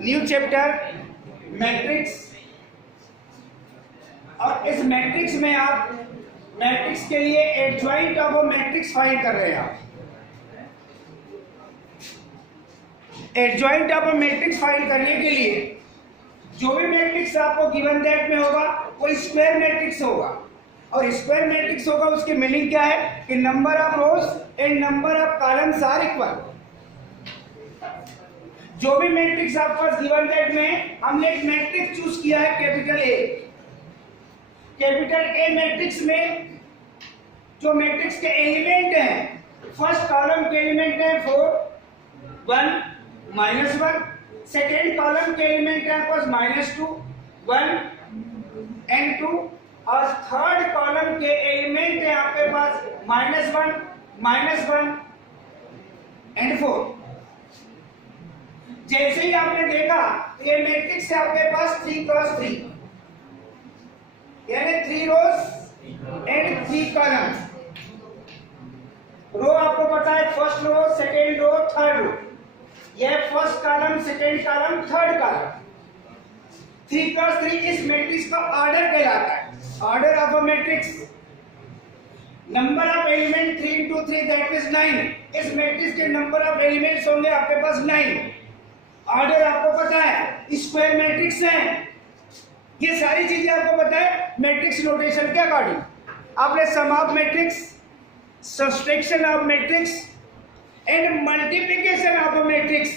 New chapter matrix. और इस matrix में आप मैट्रिक्स के लिए adjoint of a matrix find कर रहे हैं। आप adjoint of a matrix find करने के लिए जो भी मैट्रिक्स आपको गिवन दैट में होगा वो स्क्वायर मैट्रिक्स होगा। और स्क्वायर मैट्रिक्स होगा उसकी मीनिंग क्या है कि number of rows and number of columns are equal. जो भी मैट्रिक्स आपके पास गिवन दैट में हमने एक मैट्रिक्स चूज किया है capital A. Capital A matrix में जो मैट्रिक्स के एलिमेंट हैं, फर्स्ट कॉलम के एलिमेंट है 4 1 -1, सेकेंड कॉलम के एलिमेंट है आपके पास -2 1 एंड 2, और थर्ड कॉलम के एलिमेंट है आपके पास -1 एंड 4। जैसे ही आपने देखा ये मैट्रिक्स है आपके पास 3 क्रॉस 3, यानी 3 रोज एंड 3 कॉलम। रो आपको पता है first row, second row, third row. यह first column, second column, third column. 3 cross 3 इस मैट्रिक्स का ऑर्डर कहलाता है। Order of a matrix. Number of element 3 into 3 that is 9। इस मैट्रिक्स के नंबर ऑफ एलिमेंट्स होंगे आपके पास 9। ऑर्डर आपको पता है, स्क्वायर मैट्रिक्स है। ये सारी चीजें आपको पता है मैट्रिक्स नोटेशन के अकॉर्डिंग। आपने sum of matrix, subtraction of matrix and multiplication of a matrix,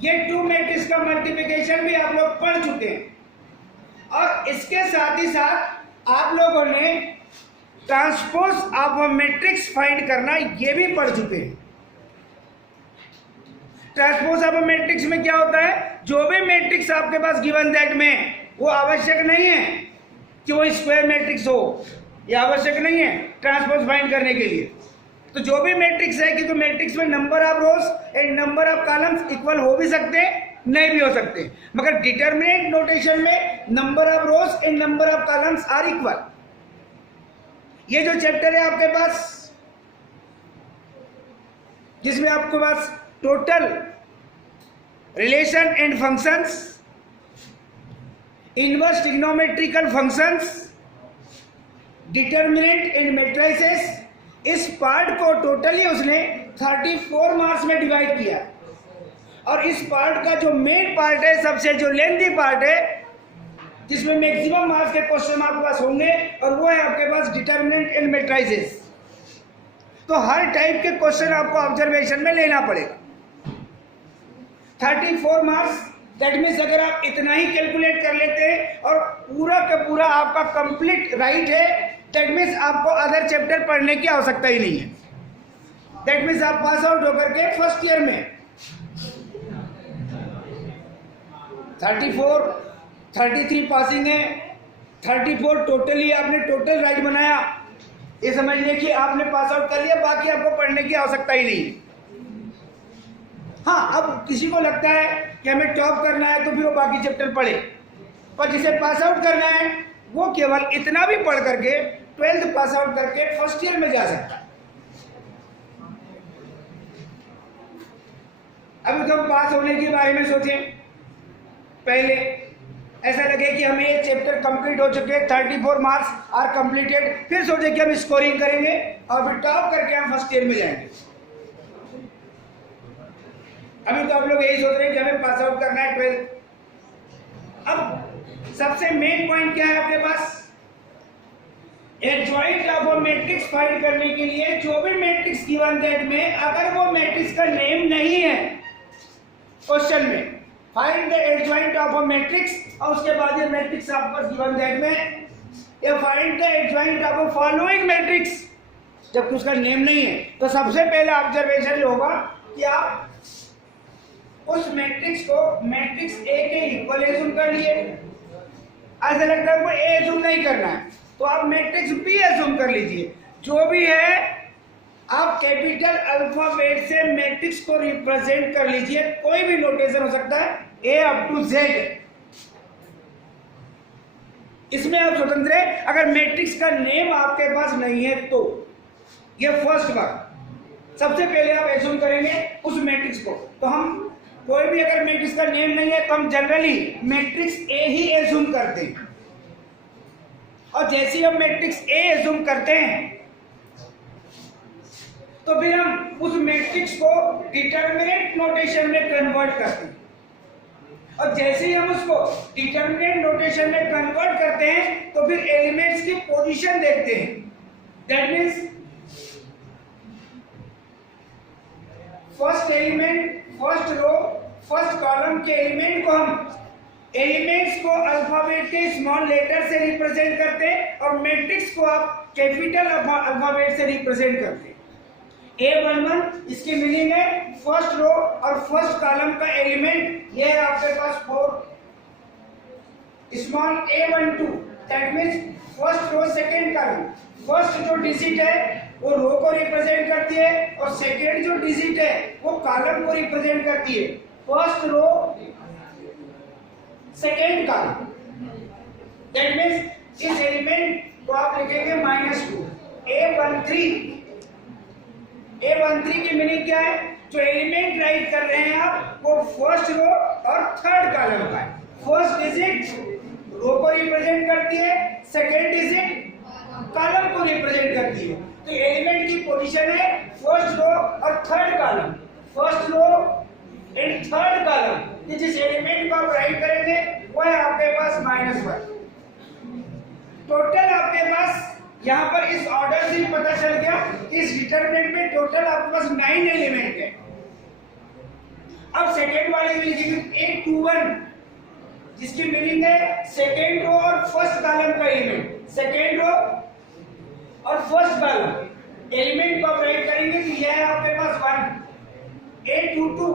ये 2 मैट्रिक्स का मल्टीप्लिकेशन भी आप लोग पढ़ चुके हैं। और इसके साथ ही साथ आप लोगों ने transpose of a matrix find करना ये भी पढ़ चुके हैं। ट्रांसपोज ऑफ अ मैट्रिक्स में क्या होता है, जो भी मैट्रिक्स आपके पास गिवन दैट में वो आवश्यक नहीं है कि वो स्क्वायर मैट्रिक्स हो, ये आवश्यक नहीं है ट्रांसपोज फाइंड करने के लिए। तो जो भी मैट्रिक्स है, क्योंकि मैट्रिक्स में number of rows and number of columns equal हो भी सकते हैं, नहीं भी हो सकते, मगर डिटरमिनेंट नोटेशन में number of rows and number of columns are equal. ये जो चैप्टर है आपके पास, जिसमें आपके पास total relation and functions, inverse trigonometrical functions, determinant and matrices, इस पार्ट को टोटली उसने 34 मार्क्स में डिवाइड किया। और इस पार्ट का जो मेन पार्ट है, सबसे जो लेंथी पार्ट है, जिसमें मैक्सिमम मार्क्स के क्वेश्चन आपके पास होंगे, और वो है आपके पास डिटरमिनेंट एंड मैट्रिसेस। तो हर टाइप के क्वेश्चन आपको ऑब्जर्वेशन में लेना पड़ेगा। 34 मार्क्स, दैट मीन्स अगर आप इतना ही कैलकुलेट कर लेते हैं और पूरा का पूरा आपका कंप्लीट राइट है, दैट मीन्स आपको अदर चैप्टर पढ़ने की आवश्यकता ही नहीं है। दैट मीन्स आप पास आउट होकर के फर्स्ट ईयर में 34, 33 पासिंग है, 34 टोटली आपने टोटल राइट बनाया। ये समझ लिया कि आपने पास आउट कर लिया, बाकी आपको पढ़ने की आवश्यकता ही नहीं है। हाँ, अब किसी को लगता है कि हमें टॉप करना है तो फिर वो बाकी चैप्टर पढ़े, पर जिसे पास आउट करना है वो केवल इतना भी पढ़ करके 12th पास आउट करके फर्स्ट ईयर में जा सकता है। अभी तो पास होने के बारे में सोचें, पहले ऐसा लगे कि हमें ये चैप्टर कंप्लीट हो चुके हैं, 34 मार्क्स आर कंप्लीटेड, फिर सोचे कि हम स्कोरिंग करेंगे और फिर टॉप करके हम फर्स्ट ईयर में जाएंगे। अभी तो आप लोग यही सोच रहे हैं कि हमें पास आउट करना है 12th। अब सबसे मेन पॉइंट क्या है आपके पास, adjoint of a matrix find करने के लिए जो भी मैट्रिक्स गिवन दैट में अगर वो मैट्रिक्स का नेम नहीं है क्वेश्चन में, find the adjoint of a matrix, और उसके बाद ये मैट्रिक्स आपको गिवन दैट में, या find the adjoint of a following matrix, जब उसका नेम नहीं है तो सबसे पहला ऑब्जर्वेशन ये होगा कि आप उस मैट्रिक्स को मैट्रिक्स ए के इक्वल एज्यूम कर लिए। ऐसा लगता है कोई ए एज्यूम नहीं करना है तो आप मैट्रिक्स बी एज्यूम कर लीजिए। जो भी है आप कैपिटल अल्फाबेट से मैट्रिक्स को रिप्रेजेंट कर लीजिए, कोई भी नोटेशन हो सकता है ए अप टू जेड, इसमें आप स्वतंत्र है। अगर मैट्रिक्स का नेम आपके पास नहीं है तो ये फर्स्ट वर्ग। सबसे पहले आप एज्यूम करेंगे उस मैट्रिक्स को। तो हम कोई भी अगर मैट्रिक्स का नेम नहीं है तो हम generally matrix A he assume करते हैं, और जैसे ही हम मैट्रिक्स ए एज्यूम करते हैं तो फिर हम उस मैट्रिक्स को डिटरमिनेंट नोटेशन में कन्वर्ट करते हैं, और जैसे ही हम उसको डिटरमिनेंट नोटेशन में कन्वर्ट करते हैं तो फिर एलिमेंट्स की पोजीशन देखते हैं। That means first element, first row, first column के एलिमेंट को हम एलिमेंट्स को अल्फाबेट के स्मॉल लेटर से रिप्रेजेंट करते हैं, और मैट्रिक्स को आप कैपिटल अल्फाबेट से रिप्रेजेंट करते हैं। A11 इसकी मीनिंग है फर्स्ट रो और फर्स्ट कॉलम का एलिमेंट। ये है आपके पास 4। Small A12 that means first row second column. First जो डिजिट है वो रो को रिप्रेजेंट करती है, और सेकंड जो डिजिट है वो कॉलम को रिप्रेजेंट करती है। First row second column, that means इस एलिमेंट को आप लिखेंगे -2। A13 की मीनिंग क्या है? जो एलिमेंट राइट कर रहे हैं आप वो फर्स्ट रो और थर्ड कॉलम का है। फर्स्ट डिजिट रो को रिप्रेजेंट करती है, सेकंड डिजिट कॉलम को रिप्रेजेंट करती है। तो एलिमेंट की पोजीशन है फर्स्ट रो और third column. First row and third column, जिस एलिमेंट को आप राइट करेंगे वो है आपके पास -1। टोटल आपके पास यहाँ पर इस ऑर्डर से पता चल गया कि इस डिटरमिनेंट में टोटल आपके पास 9 एलिमेंट है। अब सेकेंड वाले में लिखेंगे A21, जिसकी मीनिंग है सेकेंड रो और फर्स्ट कॉलम का एलिमेंट। सेकेंड रो और फर्स्ट कॉलम एलिमेंट को आप राइट करेंगे तो यह है आपके पास 1। A22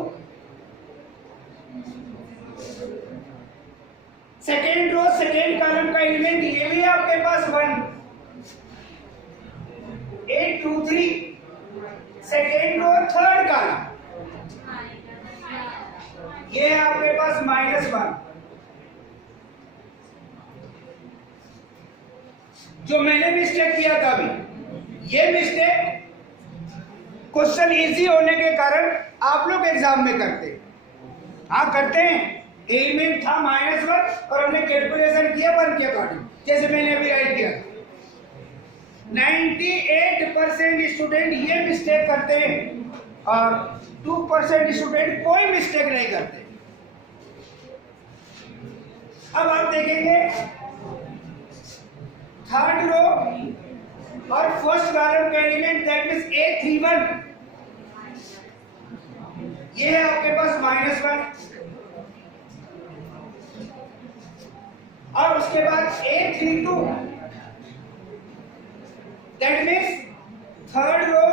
second row second column का एलिमेंट, ये भी है आपके पास 1। A23 second row third column, ये है आपके पास -1। जो मैंने मिस्टेक किया था अभी, ये मिस्टेक क्वेश्चन इजी होने के कारण आप लोग एग्जाम में करते। हाँ करते हैं, एलिमेंट था -1 और हमने कैलकुलेशन किया 1 के अकॉर्डिंग, जैसे मैंने अभी राइट किया। 98% स्टूडेंट ये मिस्टेक करते हैं और 2% स्टूडेंट कोई मिस्टेक नहीं करते। अब आप देखेंगे थर्ड रो और फर्स्ट कॉलम का एलिमेंट दैट मींस A31, ये है आपके पास -1। और उसके बाद A32 that means third row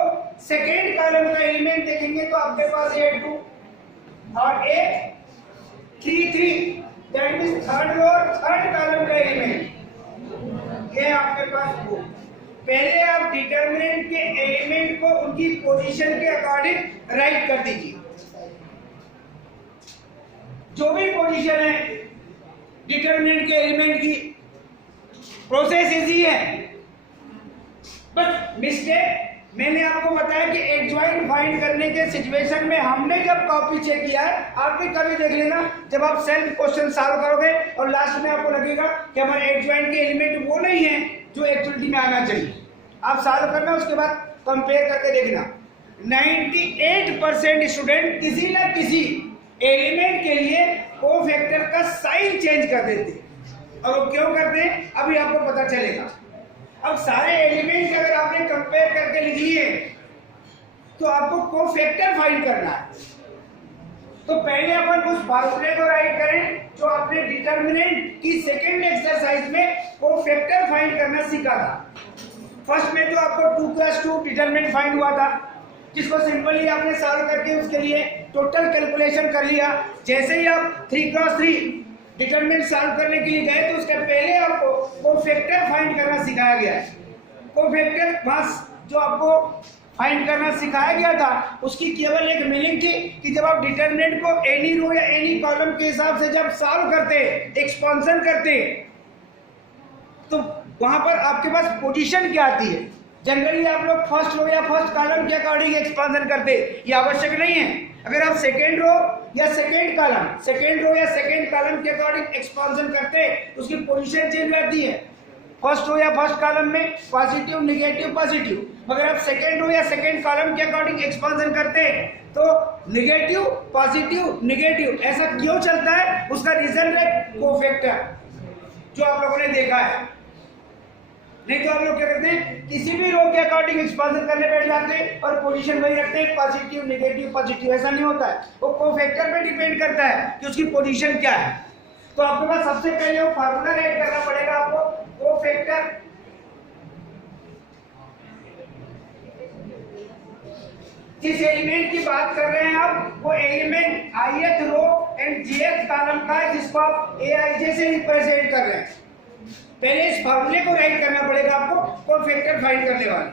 second column का एलिमेंट देखेंगे तो आपके पास A2, और A33 दैट मींस थर्ड रो और थर्ड कॉलम का एलिमेंट, ये आपके पास 2। पहले आप डिटरमिनेंट के एलिमेंट को उनकी पोजीशन के अकॉर्डिंग राइट कर दीजिए। जो भी पोजीशन है डिटरमिनेंट के एलिमेंट की, प्रोसेस इजी है। बस मिस्टेक मैंने आपको बताया कि एडजॉइंट फाइंड करने के सिचुएशन में हमने जब कॉपी चेक किया है, आप भी कभी देख लेना जब आप सेल्फ क्वेश्चन सॉल्व करोगे और लास्ट में आपको लगेगा कि हमारे एडजॉइंट के एलिमेंट वो नहीं है जो एक्चुअलिटी में आना चाहिए। आप सॉल्व करना, उसके बाद कंपेयर करके देखना। 98% स्टूडेंट किसी ना किसी एलिमेंट के लिए कोफैक्टर का साइन चेंज कर देते हैं, और वो क्यों करते हैं अभी आपको पता चलेगा। अब सारे एलिमेंट अगर आपने कंपेयर करके लिख लिए तो आपको कोफैक्टर फाइंड करना है। तो पहले अपन उस फार्मूले को राइट करें जो आपने डिटरमिनेंट की सेकेंड एक्सरसाइज में कोफैक्टर फाइंड करना सीखा था। फर्स्ट में तो आपको 2+2 डिटरमिनेंट फाइंड हुआ था, जिसको सिंपली आपने सॉल्व करके उसके लिए टोटल कैलकुलेशन कर लिया। जैसे ही आप 3×3 डिटरमिनेंट सॉल्व करने के लिए गए तो उसके पहले आपको कोफैक्टर फाइंड करना सिखाया गया है। कोफैक्टर बस जो आपको फाइंड करना सिखाया गया था उसकी केवल एक मीनिंग थी कि जब आप डिटरमिनेंट को एनी रो या एनी कॉलम के हिसाब से जब सॉल्व करते, एक्सपेंशन करते, तो वहां पर आपके पास पोजीशन क्या आती है। जनरली आप लोग फर्स्ट रो या फर्स्ट कॉलम के अकॉर्डिंग एक्सपांशन करते, ये आवश्यक नहीं है। अगर आप सेकेंड रो या सेकेंड कॉलम के अकॉर्डिंग एक्सपांशन करते तो उसकी पोजीशन चेंज हो जाती है। फर्स्ट रो या फर्स्ट कॉलम में पॉजिटिव नेगेटिव पॉजिटिव, मगर आप सेकेंड रो या सेकेंड कॉलम के अकॉर्डिंग एक्सपांशन करते तो नेगेटिव पॉजिटिव नेगेटिव, ऐसा क्यों चलता है? उसका रीजन है कोफैक्टर, जो आप लोगों ने देखा है। नहीं तो आप लोग क्या करते हैं, किसी भी रो के अकॉर्डिंग एक्सपांशन करने बैठ जाते हैं और पोजीशन वही रखते हैं, पॉजिटिव नेगेटिव पॉजिटिव। ऐसा नहीं होता है, वो कोफैक्टर पे डिपेंड करता है कि उसकी पोजीशन क्या है। तो आपके पास सबसे पहले वो फार्मूला राइट करना पड़ेगा आपको, कोफैक्टर जिस एलिमेंट की बात कर रहे हैं आप, वो element ith row and jth column का है, जिसको आप aij से रिप्रेजेंट कर रहे हैं। पहले इस फार्मूले को राइट करना पड़ेगा आपको, कोफैक्टर फाइंड करने वाले।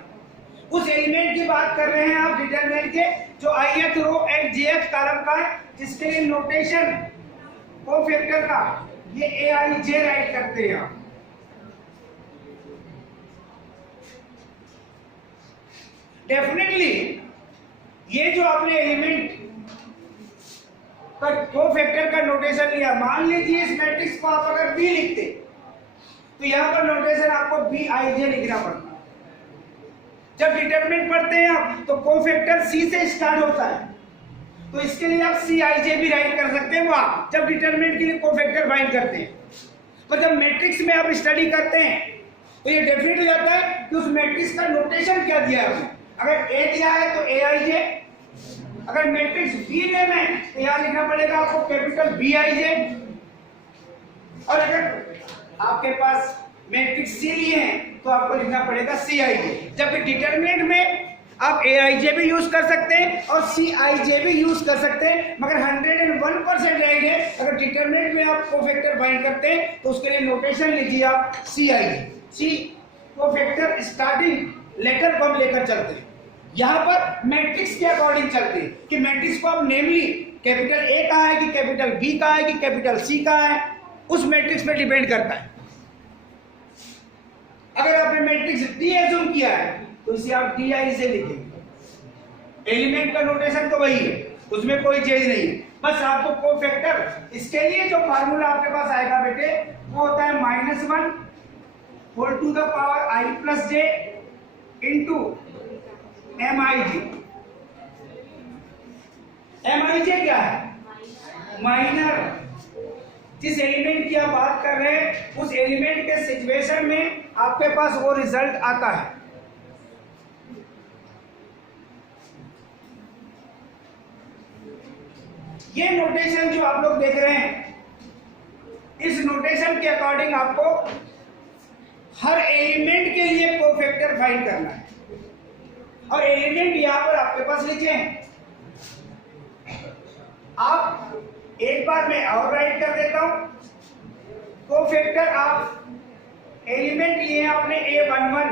उस एलिमेंट की बात कर रहे हैं आप डिटरमिनेंट के, जो ith row and jth column का है, जिसके लिए नोटेशन कोफैक्टर का ये aij राइट करते हैं आप। डेफिनेटली ये जो आपने एलिमेंट का कोफैक्टर का नोटेशन लिया, मान लीजिए इस मैट्रिक्स को आप अगर बी लिखते तो यहां पर नोटेशन आपको Bij लिखना पड़ता। जब डिटरमिनेंट पढ़ते हैं आप तो कोफैक्टर सी से स्टार्ट होता है, तो इसके लिए आप Cij भी राइट कर सकते हैं वहां, जब डिटरमिनेंट के लिए कोफैक्टर फाइंड करते हैं। पर जब मैट्रिक्स में आप स्टडी करते हैं तो ये डेफिनेट हो जाता है कि उस मैट्रिक्स का नोटेशन क्या दिया है आपने। अगर ए दिया है तो Aij, अगर मैट्रिक्स बी में है तो यहां लिखना पड़ेगा आपको कैपिटल Bij, और अगर आपके पास मैट्रिक्स सी लिए हैं तो आपको लिखना पड़ेगा Cij। जबकि डिटरमिनेंट में आप Aij भी यूज कर सकते हैं और Cij भी यूज कर सकते हैं, मगर 101% राइट है। अगर डिटरमिनेंट में आप कोफैक्टर फाइंड करते हैं तो उसके लिए नोटेशन लीजिए आप Cij। सी कोफैक्टर स्टार्टिंग लेटर को हम लेकर चलते हैं, यहां पर मैट्रिक्स के अकॉर्डिंग चलते हैं कि मैट्रिक्स को आप नेमली कैपिटल ए का है कि कैपिटल बी का है कि कैपिटल सी का है, उस मैट्रिक्स पे डिपेंड करता है। अगर आपने मैट्रिक्स डी एज्यूम किया है तो इसे आप Di से लिखेंगे। एलिमेंट का नोटेशन तो वही है, उसमें कोई चेंज नहीं है, बस आपको कोफैक्टर, इसके लिए जो फार्मूला आपके पास आएगा बेटे वो होता है -1 whole to the power i plus j into Mij। Mij क्या है? माइनर। जिस एलिमेंट की आप बात कर रहे हैं उस एलिमेंट के सिचुएशन में आपके पास वो रिजल्ट आता है। ये नोटेशन जो आप लोग देख रहे हैं, इस नोटेशन के अकॉर्डिंग आपको हर एलिमेंट के लिए कोफैक्टर फाइंड करना है, और एलिमेंट यहां पर आपके पास लिखे हैं। आप एक बार मैं और राइट कर देता हूं। कोफैक्टर आप एलिमेंट लिए हैं आपने A11,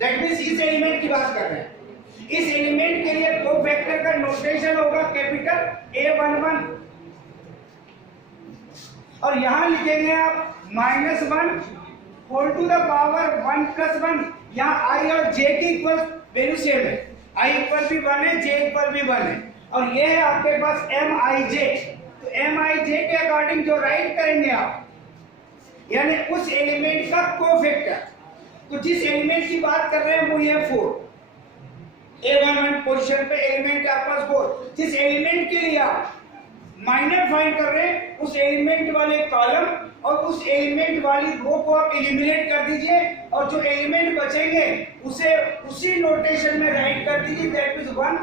दैट मींस इस एलिमेंट की बात कर रहे हैं। इस एलिमेंट के लिए कोफैक्टर का नोटेशन होगा कैपिटल A11, और यहां लिखेंगे आप -1 whole to the power 1 plus 1। यहाँ i और j की इक्वल वैल्यू सेम है, i इक्वल भी 1 है, j इक्वल भी 1 है, और ये है आपके पास Mij। तो Mij के अकॉर्डिंग जो राइट करेंगे आप, यानी उस एलिमेंट का कोफैक्टर, तो जिस एलिमेंट की बात कर रहे हैं वो ये 4, A11 पोजीशन पे एलिमेंट आपके पास 4। जिस एलिमेंट के लिए आप माइनर फाइंड कर रहे हैं उस एलिमेंट वाले कॉलम और उस एलिमेंट वाली रो को आप एलिमिनेट कर दीजिए, और जो एलिमेंट बचेंगे उसे उसी नोटेशन में राइट कर दीजिए, दैट इज 1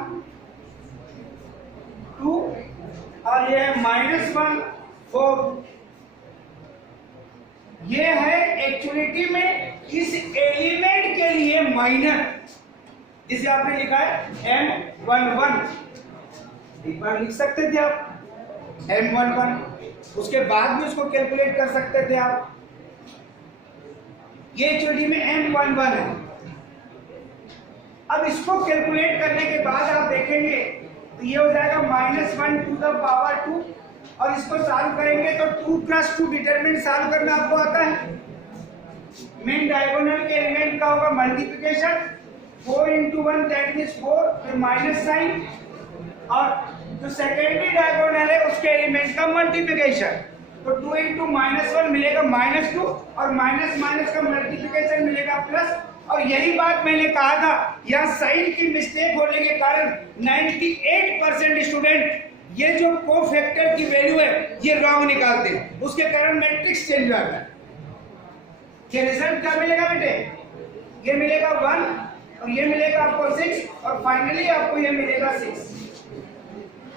2, और ये है -1 4। ये है एक्चुअलिटी में इस एलिमेंट के लिए माइनर, जिसे आपने लिखा है M11। एक बार लिख सकते थे आप M11, उसके बाद भी उसको कैलकुलेट कर सकते थे आप। ये एक्चुअली में M11 है। अब इसको कैलकुलेट करने के बाद आप देखेंगे तो ये हो जाएगा -1 टू द पावर 2, और इसको सॉल्व करेंगे तो 2 + 2 डिटरमिनेंट सॉल्व करना आपको आता है। मेन डायगोनल के एलिमेंट का होगा मल्टीप्लिकेशन, 4 into 1 दैट मींस 4, फिर माइनस साइन, और जो सेकेंडरी डायगोनल है उसके एलिमेंट का मल्टीप्लिकेशन, तो 2 into -1 मिलेगा -2, और माइनस माइनस का मल्टीप्लिकेशन मिलेगा प्लस। और यही बात मैंने कहा था, यहाँ साइन की मिस्टेक होने के कारण 98% स्टूडेंट ये जो कोफैक्टर की वैल्यू है ये रॉन्ग निकालते हैं, उसके कारण मैट्रिक्स चेंज हो जाता है। ये रिजल्ट क्या मिलेगा बेटे? ये मिलेगा 1, और ये मिलेगा आपको 6, और फाइनली आपको ये मिलेगा 6।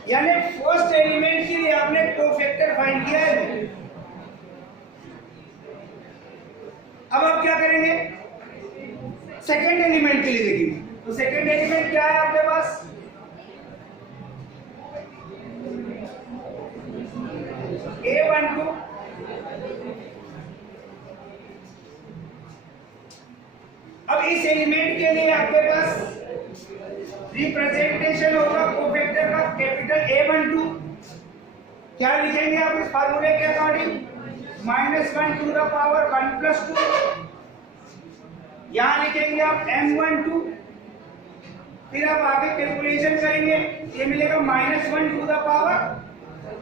यानी फर्स्ट एलिमेंट के लिए आपने कोफैक्टर फाइंड किया है। अब आप क्या करेंगे? सेकेंड एलिमेंट के लिए देखेंगे। तो सेकेंड एलिमेंट क्या है आपके पास? A12, अब इस एलिमेंट के लिए आपके पास रिप्रेजेंटेशन होगा कोफैक्टर का कैपिटल A12। क्या लिखेंगे आप इस फार्मूले के अकॉर्डिंग? -1 to the power 1 + 2, यहां लिखेंगे आप M12, फिर आप आगे कैलकुलेशन करेंगे, ये मिलेगा -1 to the power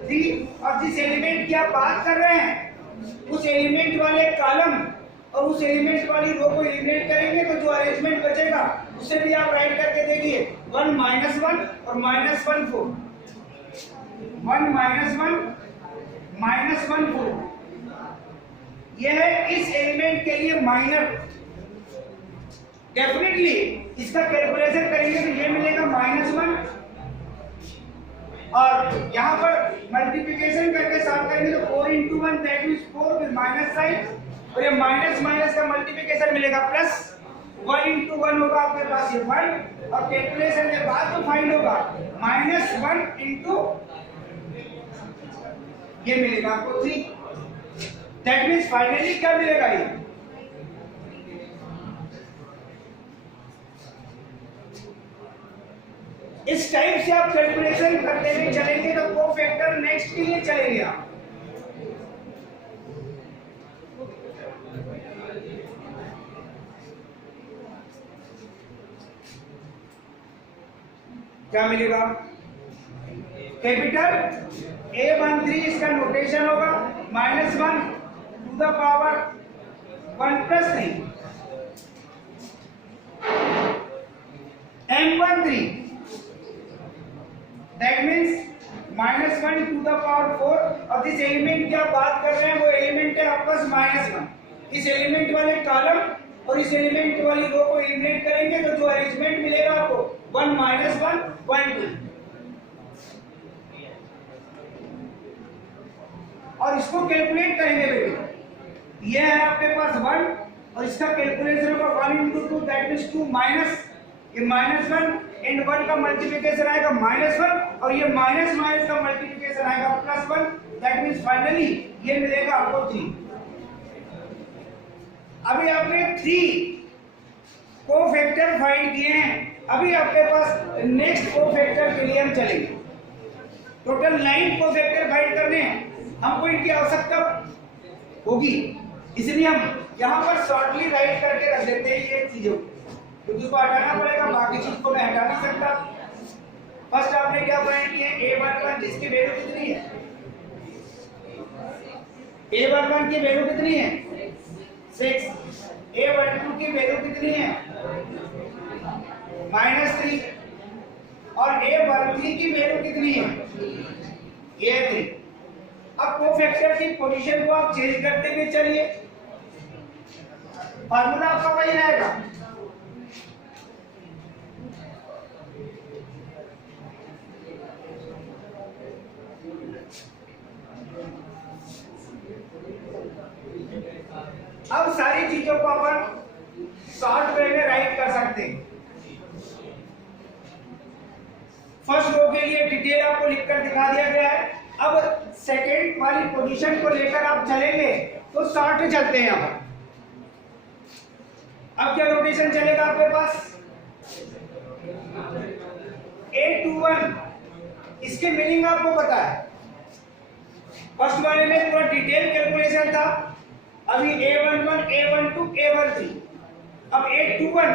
3, और जिस एलिमेंट की आप बात कर रहे हैं उस एलिमेंट वाले कॉलम और उस एलिमेंट वाली रो को एलिमिनेट करेंगे तो जो अरेंजमेंट बचेगा उसे भी आप राइट करके देखिए, 1 - 1 और -1 4, 1 - 1 -1 4, यह है इस एलिमेंट के लिए माइनर। डेफिनेटली इसका कैलकुलेशन करेंगे तो ये मिलेगा -1, और यहाँ पर मल्टीप्लिकेशन करके साथ करेंगे तो 4 into 1 दैट मींस 4, फिर माइनस साइन, और ये माइनस माइनस का मल्टीप्लिकेशन मिलेगा प्लस, 1 into 1 होगा आपके पास ये 1, और कैलकुलेशन के बाद तो फाइंड होगा -1 into ये मिलेगा आपको 3, दैट मींस फाइनली क्या मिलेगा? ये इस टाइप से आप कैलकुलेशन करते हुए चलेंगे तो कोफैक्टर नेक्स्ट के लिए चलेंगे आप। क्या मिलेगा? कैपिटल A13 इसका नोटेशन होगा -1 to the power 1 + 3, M13 that means -1 to the power 4, और जिस एलिमेंट की आप बात कर रहे हैं वो एलिमेंट है आपका -1। इस एलिमेंट वाले कॉलम और इस एलिमेंट वाली रो को एलिमिनेट करेंगे तो जो अरेंजमेंट मिलेगा आपको 1 - 1 1 2, और इसको कैलकुलेट करेंगे बेटे, ये है आपके पास 1 और इसका कैलकुलेशन होगा 1 into 2 दैट मींस 2 माइनस, ये -1 एंड 1 का मल्टीप्लिकेशन आएगा -1, और ये माइनस माइनस का मल्टीप्लिकेशन आएगा +1, दैट मींस फाइनली ये मिलेगा आपको 3। अभी आपने 3 कोफैक्टर फाइंड किए हैं, अभी आपके पास नेक्स्ट कोफैक्टर के लिए हम चलेंगे। टोटल 9 कोफैक्टर फाइंड करने हैं, हमको इनकी आवश्यकता होगी, इसलिए हम यहाँ पर शॉर्टली राइट करके रख देते हैं ये चीजों, क्योंकि उसको हटाना पड़ेगा, बाकी चीज को मैं हटा नहीं सकता। फर्स्ट आपने क्या फाइंड किया? A11 जिसकी वैल्यू कितनी है? A11 की वैल्यू कितनी है? 6। A12 की वैल्यू कितनी है? -3। और A13 की वैल्यू कितनी है? A3। अब कोफैक्टर की पोजीशन को आप चेंज करते हुए चलिए, फार्मूला आपका वही रहेगा। अब सारी चीजों को अपन शॉर्ट वे में राइट कर सकते हैं। फर्स्ट रो के लिए डिटेल आपको लिखकर दिखा दिया गया है। अब सेकेंड वाली पोजीशन को लेकर आप चलेंगे तो शॉर्ट में चलते हैं यहाँ पर। अब क्या नोटेशन चलेगा आपके पास? A21, इसके मीनिंग आपको पता है। फर्स्ट वाले में पूरा डिटेल कैलकुलेशन था, अभी A11, A12, A13, अब A21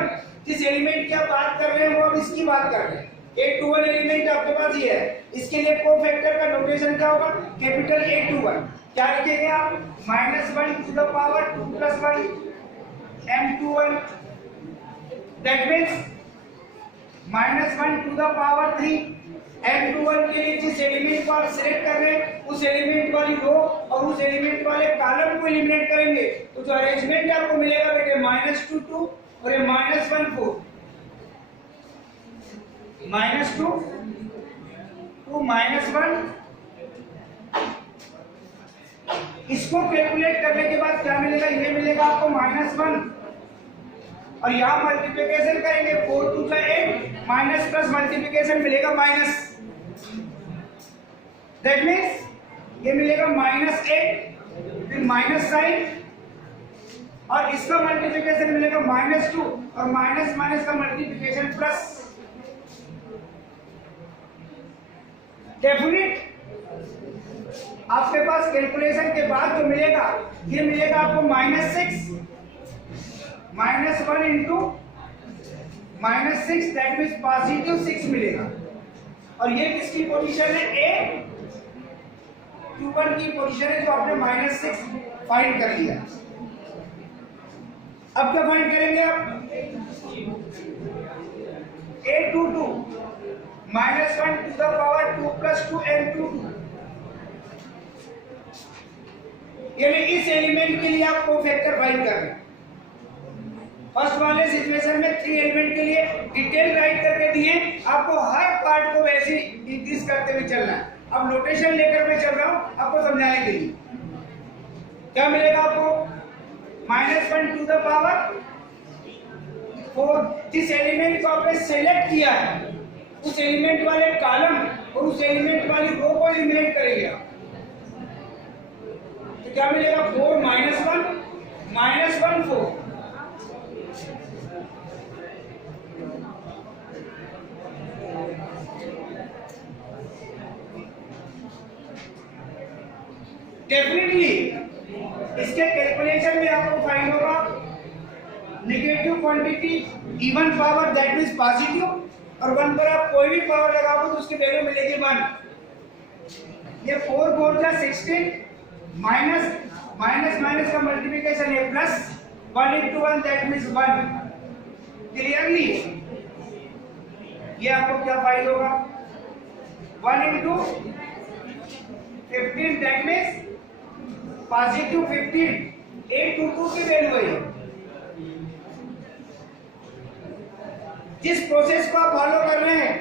जिस एलिमेंट की आप बात कर रहे हैं वो अब इसकी बात कर रहे हैं। A21 एलिमेंट आपके पास ये है, इसके लिए कोफैक्टर का नोटेशन क्या होगा? Capital A21। क्या लिखेंगे आप? -1 to the power 2 + 1 M21, that means -1 to the power 3 M21 के लिए जिस एलिमेंट को आप सिलेक्ट कर रहे हैं उस एलिमेंट वाली रो और उस एलिमेंट वाले कॉलम को एलिमिनेट करेंगे तो जो अरेंजमेंट आपको मिलेगा बेटे -2 2 और ये -1 4, -2 2 -1। इसको कैलकुलेट करने के बाद क्या मिलेगा? ये मिलेगा आपको -1 और यहाँ मल्टीप्लिकेशन करेंगे 4 2 8 माइनस प्लस मल्टीप्लिकेशन मिलेगा माइनस, दैट मीन्स ये मिलेगा -8 फिर माइनस साइन और इसका मल्टीप्लिकेशन मिलेगा -2 और माइनस माइनस का मल्टीप्लिकेशन प्लस। डेफिनेट आपके पास कैलकुलेशन के बाद जो मिलेगा ये मिलेगा आपको -6 -1 इंटू -6 दैट मीन्स पॉजिटिव 6 मिलेगा और ये किसकी पोजीशन है? A21 की पोजीशन है जो आपने -6 फाइंड कर लिया। अब क्या फाइंड करेंगे आप? A22 -1 to the power 2 + 2 M22, यानी इस एलिमेंट के लिए आप कोफैक्टर फाइंड कर रहे हैं। फर्स्ट वाले सिचुएशन में 3 एलिमेंट के लिए डिटेल राइट करके दिए, आपको हर पार्ट को वैसे इंक्रीज करते हुए चलना है। अब नोटेशन लेकर मैं चल रहा हूं आपको समझाने के लिए। क्या मिलेगा आपको? -1 टू द पावर 4, जिस एलिमेंट को आपने सेलेक्ट किया है उस एलिमेंट वाले कॉलम और उस एलिमेंट वाली रो को एलिमिनेट करेंगे आप, तो क्या मिलेगा? 4 -1 -1 4। डेफिनेटली इसके कैलकुलेशन में आपको फाइंड होगा negative quantity even power that means positive और 1 पर आप कोई भी पावर लगाओगे तो उसकी वैल्यू मिलेगी 1। ये 4 4 जा 16 माइनस माइनस का मल्टीप्लिकेशन है plus 1 into 1 that means 1। Clearly ये आपको क्या फाइंड होगा? 1 into 15 that means positive 15। A22 की वैल्यू है। जिस प्रोसेस को आप फॉलो कर रहे हैं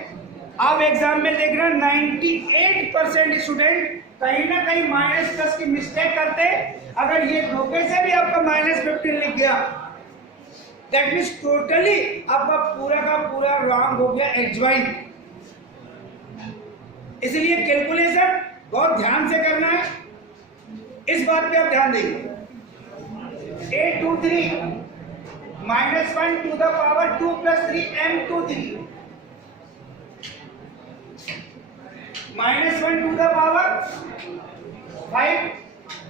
आप एग्जाम में देख रहे हैं 98% स्टूडेंट कहीं ना कहीं -+ की मिस्टेक करते। अगर ये धोखे से भी आपका -15 लिख गया दैट मींस टोटली आपका पूरा का पूरा रॉन्ग हो गया एडजॉइंट। इसलिए कैलकुलेशन बहुत ध्यान से करना है, इस बात पे आप ध्यान देंगे। A23 -1 to the power 2 + 3 M23 -1 to the power 5,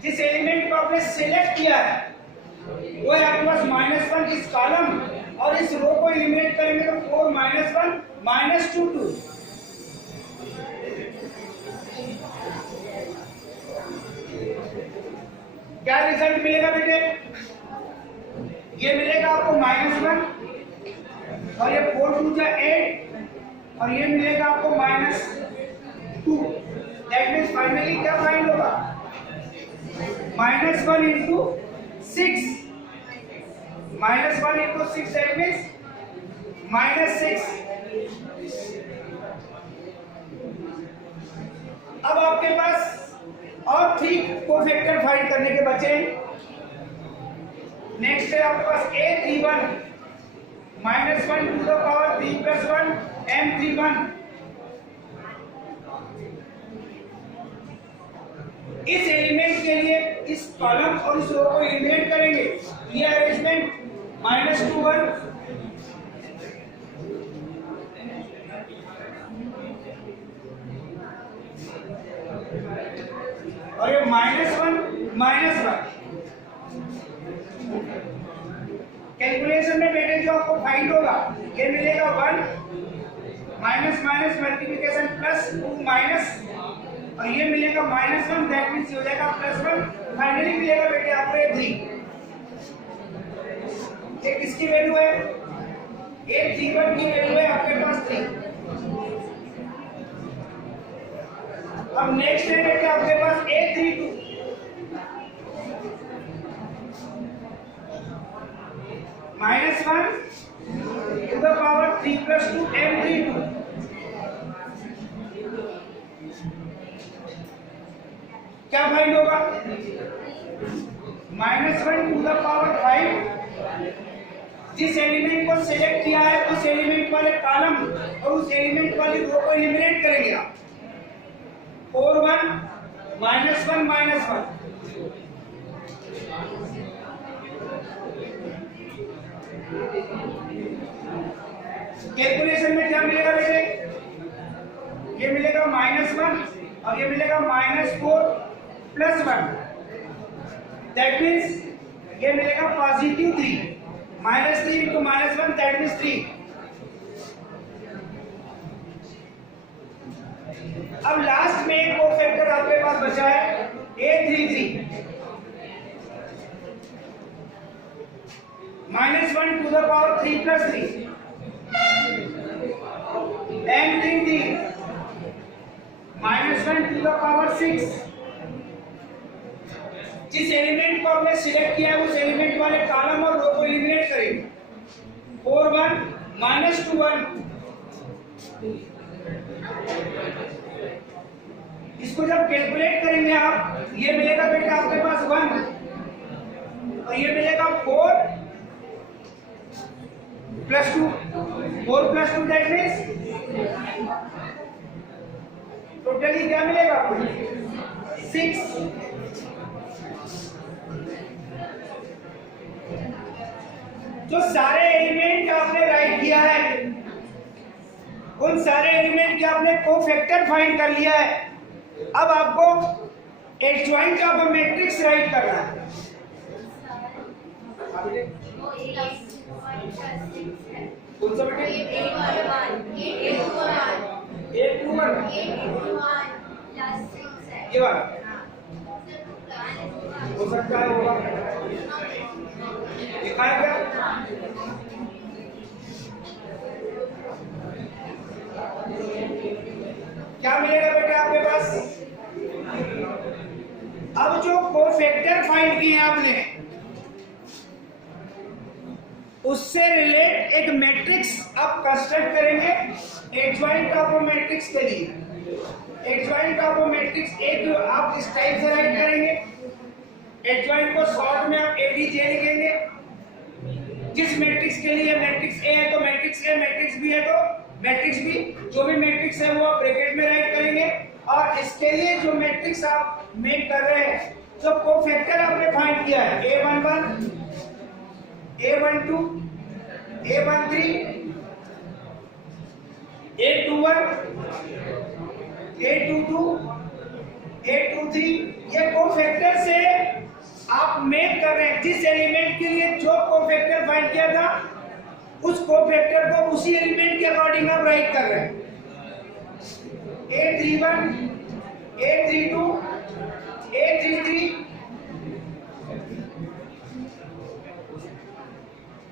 जिस एलिमेंट को आपने सिलेक्ट किया है वो है आपके पास -1 इस कॉलम और इस रो को एलिमिनेट करेंगे तो 4 -1 -2 2। क्या रिजल्ट मिलेगा बेटे? ये मिलेगा आपको -1 और ये 4 2 जा 8 और ये मिलेगा आपको -2। दैट मींस फाइनली क्या फाइंड होगा? -1 into 6 -1 into 6 दैट मींस -6। अब आपके पास और 3 कोफैक्टर फाइंड करने के बचे। नेक्स्ट है आपके पास A31 -1 to the power 3 + 1 M31। इस एलिमेंट के लिए इस कॉलम और इस रो को एलिमिनेट करेंगे। ये अरेंजमेंट -2 1 और ये -1 -1 आपको फाइंड होगा, ये मिलेगा 1 minus minus multiplication plus 2 minus, और ये मिलेगा -1, दैट मींस हो जाएगा +1। फाइनली मिलेगा बेटे आपको ये 3। ये किसकी वैल्यू है? ये 3 की वैल्यू है आपके पास 3। अब नेक्स्ट है बेटे आपके पास A32 -1 to the power 3 + 2 M32। क्या फाइंड होगा? -1 to the power 5। जिस एलिमेंट को सिलेक्ट किया है उस एलिमेंट वाले कॉलम और उस एलिमेंट वाली रो को एलिमिनेट करेंगे आप। 4 1 -1 -1। कैलकुलेशन में क्या मिलेगा बेटे? ये मिलेगा -1 और ये मिलेगा -4 + 1, दैट मीन्स ये मिलेगा पॉजिटिव 3। -3 into -1 that means 3। अब लास्ट में एक कोफैक्टर आपके पास बचा है A33 -1 to the power 3 + 3 M33 -1 to the power 6। जिस एलिमेंट को आपने सिलेक्ट किया है उस एलिमेंट वाले कॉलम और रो को एलिमिनेट करेंगे। 4 1 -2 1। इसको जब कैलकुलेट करेंगे आप, ये मिलेगा बेटा आपके पास 1 और ये मिलेगा 4 + 2। 4 + 2 दैट मींस टोटली क्या मिलेगा आपको? 6। जो सारे एलिमेंट आपने राइट किया है उन सारे एलिमेंट के आपने कोफैक्टर फाइंड कर लिया है। अब आपको adjoint of a matrix right करना है। कौन सा बेटे? ये वाला हो सकता है, होगा दिखाया क्या? क्या मिलेगा बेटे आपके पास? अब जो कोफैक्टर फाइंड किए आपने उससे रिलेट एक मैट्रिक्स आप कंस्ट्रक्ट करेंगे एडजॉइंट ऑफ अ मैट्रिक्स के लिए। एडजॉइंट ऑफ अ मैट्रिक्स एक आप इस टाइप से राइट करेंगे। एडजॉइंट को शॉर्ट में आप ADJ लिखेंगे। जिस मैट्रिक्स के लिए मैट्रिक्स A है तो मैट्रिक्स A, मैट्रिक्स B है तो मैट्रिक्स B, जो भी मैट्रिक्स है वो आप ब्रैकेट में राइट करेंगे। और इसके लिए जो मैट्रिक्स आप मेक कर रहे हैं, जो कोफैक्टर आपने फाइंड किया है A11 A12 A13 A21 A22 A23, ये कोफैक्टर से आप मेक कर रहे हैं। जिस एलिमेंट के लिए जो कोफैक्टर फाइंड किया था उस कोफैक्टर को उसी एलिमेंट के अकॉर्डिंग आप राइट कर रहे हैं। A31 A32 A33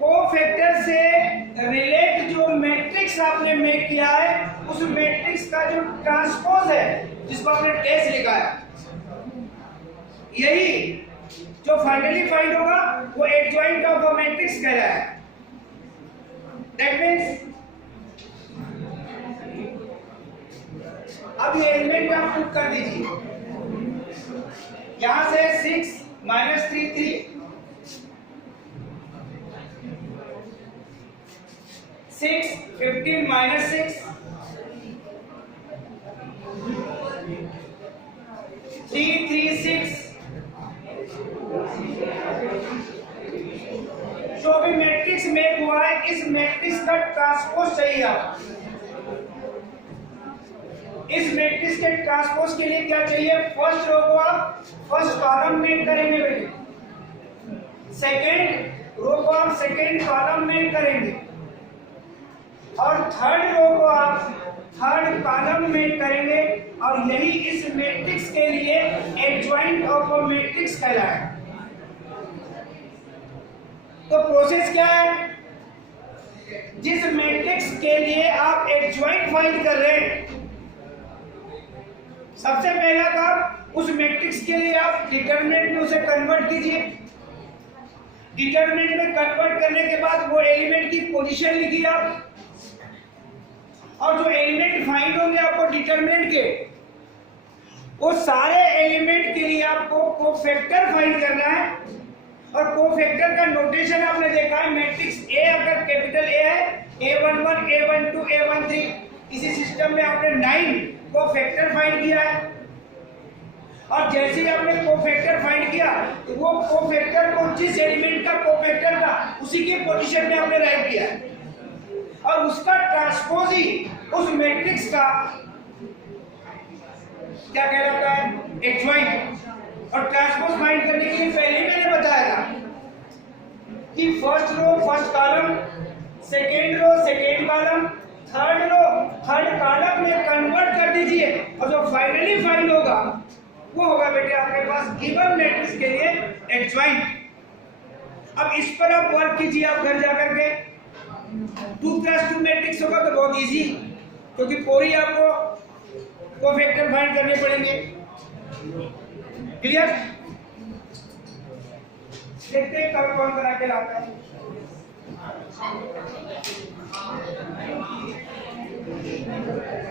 कोफैक्टर से रिलेट जो मैट्रिक्स आपने मेक किया है उस मैट्रिक्स का जो ट्रांसपोज है जिसको आपने टेस्ट लिखा है, यही जो फाइनली फाइंड होगा वो एडजॉइंट ऑफ अ मैट्रिक्स कह रहा है। दैट मींस अब ये एलिमेंट आप पुट कर दीजिए। यहां से 6 -3 3 6 15 -6 3 3 6। जो भी मैट्रिक्स मेक हुआ है इस मैट्रिक्स का ट्रांसपोज चाहिए आप। इस मैट्रिक्स के ट्रांसपोज के लिए क्या चाहिए? फर्स्ट रो को आप फर्स्ट कॉलम मेक करेंगे बेटे, सेकंड रो को आप सेकेंड कॉलम में करेंगे और थर्ड रो को आप थर्ड कॉलम में करेंगे, और यही इस मैट्रिक्स के लिए एडजॉइंट ऑफ अ मैट्रिक्स कहलाएगा। तो प्रोसेस क्या है? जिस मैट्रिक्स के लिए आप एडजॉइंट फाइंड कर रहे हैं, सबसे पहला काम उस मैट्रिक्स के लिए आप डिटरमिनेंट में उसे कन्वर्ट कीजिए। डिटरमिनेंट में कन्वर्ट करने के बाद वो एलिमेंट की पोजीशन लिखिए आप, और जो एलिमेंट फाइंड होंगे आपको डिटरमिनेंट के, वो सारे एलिमेंट के लिए आपको कोफैक्टर फाइंड करना है। और कोफैक्टर का नोटेशन आपने देखा है, मैट्रिक्स ए अगर कैपिटल ए है, A11, A12, A13, इसी सिस्टम में आपने 9 कोफैक्टर फाइंड किया है। और जैसे ही आपने कोफैक्टर फाइंड किया तो वो कोफैक्टर को जिस एलिमेंट का कोफैक्टर था उसी के पोजीशन में आपने राइट किया है, और उसका ट्रांसपोज ही उस मैट्रिक्स का क्या कहलाता है? एडजॉइंट। और ट्रांसपोज फाइंड करने के लिए पहले मैंने बताया था कि first row first column, second row second column, third row third column में कन्वर्ट कर दीजिए, और जो फाइनली फाइंड होगा वो होगा बेटे आपके पास गिवन मैट्रिक्स के लिए एडजॉइंट। अब इस पर आप वर्क कीजिए आप घर जाकर के। 2+2 मैट्रिक्स होगा तो बहुत इजी, क्योंकि पूरी आपको कोफैक्टर फाइंड करने पड़ेंगे। क्लियर? देखते हैं कल कौन करा के लाता है।